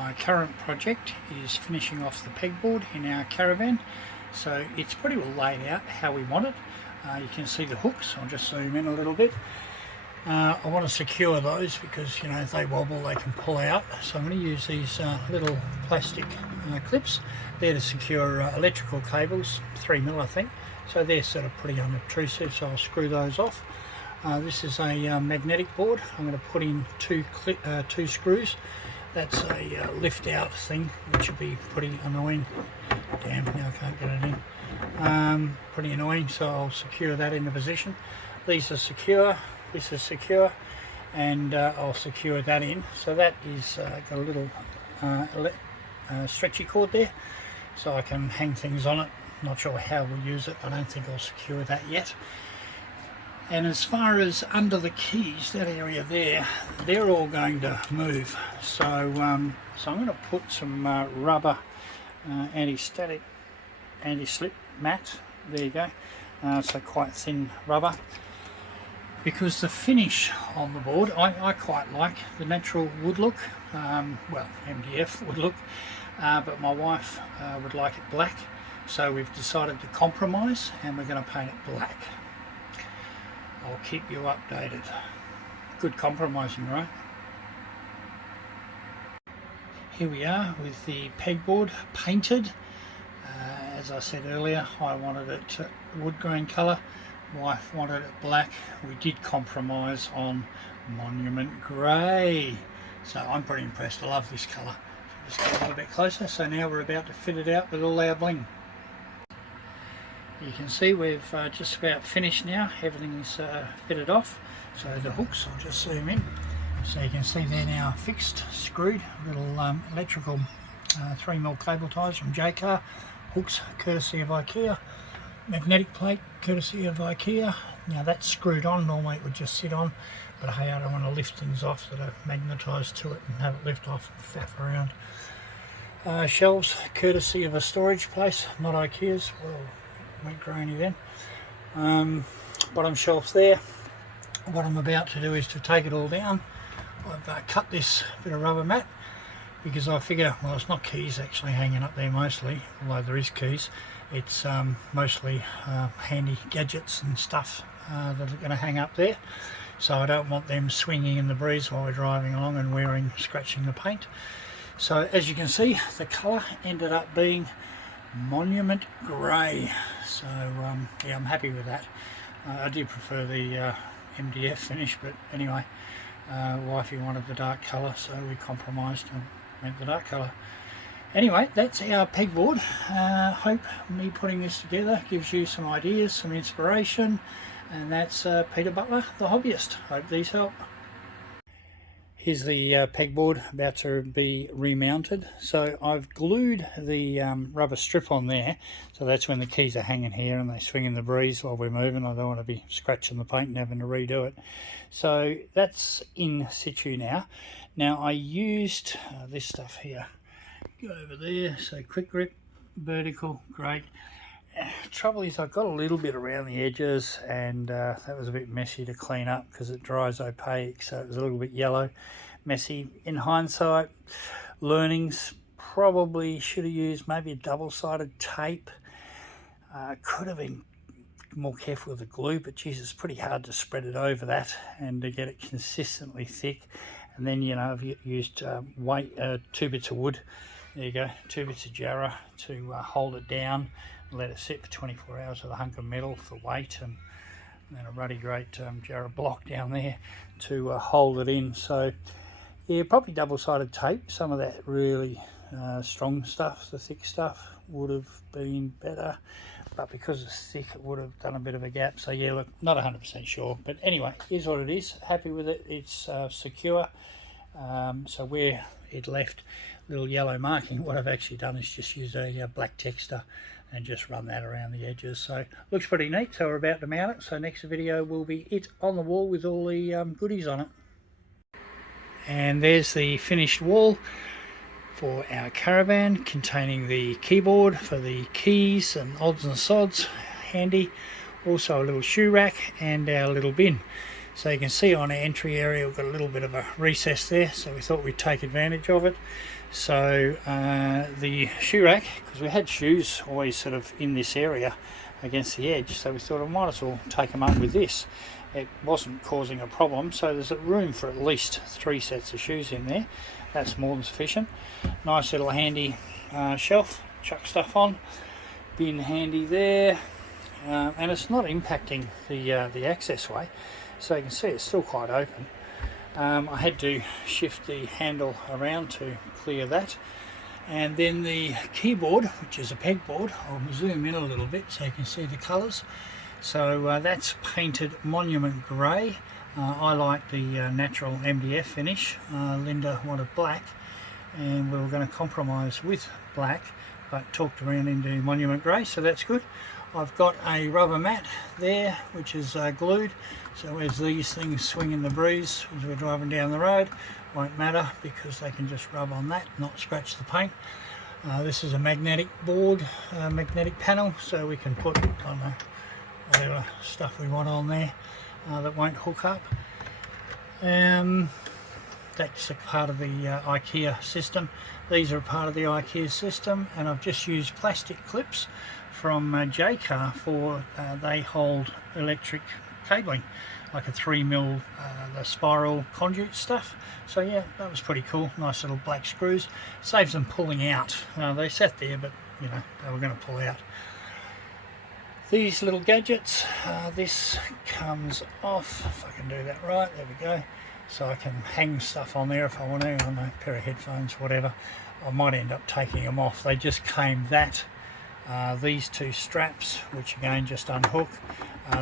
My current project is finishing off the pegboard in our Caravan, so it's pretty well laid out how we want it. You can see the hooks. I'll just zoom in a little bit. I want to secure those because, you know, if they wobble they can pull out, so I'm going to use these little plastic clips there to secure electrical cables, 3mm I think, so they're sort of pretty unobtrusive, so I'll screw those off. This is a magnetic board. I'm going to put in two screws. That's a lift out thing, which will be pretty annoying. Damn, now I can't get it in. Pretty annoying, so I'll secure that into position. These are secure, this is secure, and I'll secure that in. So that is got a little stretchy cord there, so I can hang things on it. Not sure how we'll use it. I don't think I'll secure that yet. And as far as under the keys, that area there, they're all going to move. So, I'm going to put some rubber anti-static, anti-slip mat. There you go. So quite thin rubber. Because the finish on the board, I quite like the natural wood look. Well, MDF wood look. But my wife would like it black. So we've decided to compromise and we're going to paint it black. I'll keep you updated. Good compromising, right? Here we are with the pegboard painted. As I said earlier, I wanted it wood grain colour. Wife wanted it black. We did compromise on monument grey. So I'm pretty impressed. I love this colour. So just get a little bit closer. So now we're about to fit it out with all our bling. You can see we've just about finished now. Everything's fitted off. So the hooks, I'll just zoom in. So you can see they're now fixed, screwed. Little electrical 3mm cable ties from JCar. Hooks courtesy of IKEA. Magnetic plate courtesy of IKEA. Now that's screwed on. Normally it would just sit on, but hey, I don't want to lift things off that are magnetised to it and have it lift off and faff around. Shelves courtesy of a storage place, not IKEA's. Well, went grainy then. Bottom shelves there. What I'm about to do is to take it all down. I've cut this bit of rubber mat because I figure, well, it's not keys actually hanging up there mostly, although there is keys. It's mostly handy gadgets and stuff that are going to hang up there, so I don't want them swinging in the breeze while we're driving along and scratching the paint. So as you can see, the colour ended up being monument grey. So yeah, I'm happy with that. I do prefer the MDF finish, but anyway, wifey wanted the dark colour, so we compromised and went the dark colour. Anyway, that's our pegboard. Hope me putting this together gives you some ideas, some inspiration, and that's Peter Butler, the hobbyist. Hope these help. Here's the pegboard about to be remounted. So I've glued the rubber strip on there, so that's when the keys are hanging here and they swing in the breeze while we're moving. I don't want to be scratching the paint and having to redo it. So that's in situ now. Now I used this stuff here. Go over there, so quick grip, vertical, great. Trouble is I got a little bit around the edges and that was a bit messy to clean up because it dries opaque, so it was a little bit yellow, messy. In hindsight, learnings, probably should have used maybe a double-sided tape. Could have been more careful with the glue, but geez, it's pretty hard to spread it over that and to get it consistently thick. And then, you know, I've used 2 bits of wood. There you go, 2 bits of jarrah to hold it down and let it sit for 24 hours with a hunk of metal for weight, and then a ruddy great jarrah block down there to hold it in. So yeah, probably double-sided tape. Some of that really strong stuff, the thick stuff, would have been better, but because it's thick it would have done a bit of a gap. So yeah, look, not 100% sure, but anyway, here's what it is. Happy with it. It's secure. So where it left little yellow marking, what I've actually done is just use a black texture and just run that around the edges. So looks pretty neat. So we're about to mount it, so next video will be it on the wall with all the goodies on it. And there's the finished wall for our Caravan, containing the keyboard for the keys and odds and sods, handy. Also a little shoe rack and our little bin. So you can see on our entry area we've got a little bit of a recess there, so we thought we'd take advantage of it. So the shoe rack, because we had shoes always sort of in this area against the edge, so we thought I might as well take them up with this. It wasn't causing a problem, so there's room for at least 3 sets of shoes in there. That's more than sufficient. Nice little handy shelf, chuck stuff on. Bin handy there, and it's not impacting the access way, so you can see it's still quite open. I had to shift the handle around to clear that. And then the keyboard, which is a pegboard, I'll zoom in a little bit so you can see the colours. So that's painted monument grey. I like the natural MDF finish. Linda wanted black, and we were going to compromise with black, but talked around into monument grey, so that's good. I've got a rubber mat there which is glued, so as these things swing in the breeze as we're driving down the road, won't matter because they can just rub on that, not scratch the paint. This is a magnetic board, magnetic panel, so we can put, I don't know, whatever stuff we want on there that won't hook up. That's a part of the IKEA system. These are part of the IKEA system, and I've just used plastic clips from J-Car for they hold electric cabling, like a 3mm the spiral conduit stuff. So yeah, that was pretty cool. Nice little black screws, saves them pulling out. They sat there, but you know, they were going to pull out. These little gadgets, this comes off, if I can do that right, there we go. So I can hang stuff on there if I want to, I don't know, a pair of headphones, whatever. I might end up taking them off. They just came that. These 2 straps, which again just unhook,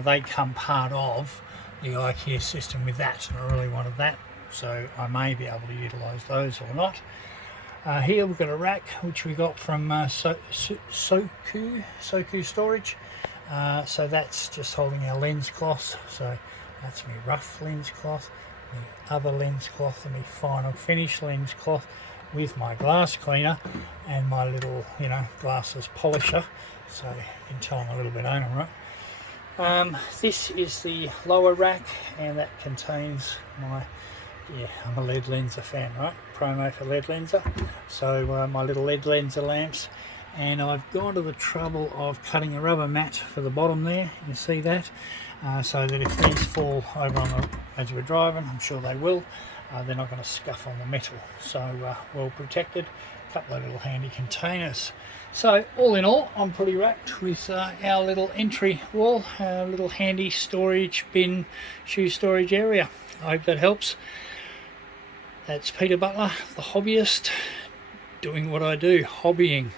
they come part of the IKEA system with that, and I really wanted that, so I may be able to utilise those or not. Here we've got a rack which we got from Soku Storage. So that's just holding our lens cloth, so that's my rough lens cloth, the other lens cloth, and my final finish lens cloth with my glass cleaner and my little, you know, glasses polisher, so you can tell I'm a little bit anal, right? This is the lower rack, and that contains my, yeah, I'm a lead lenser fan, right? Promo for lead lenser, so my little lead lenser lamps. And I've gone to the trouble of cutting a rubber mat for the bottom there, you see that, so that if these fall over on the, as we're driving, I'm sure they will, they're not going to scuff on the metal, so well protected. A couple of little handy containers. So all in all, I'm pretty racked with our little entry wall, our little handy storage bin, shoe storage area. I hope that helps. That's Peter Butler, the hobbyist, doing what I do, hobbying.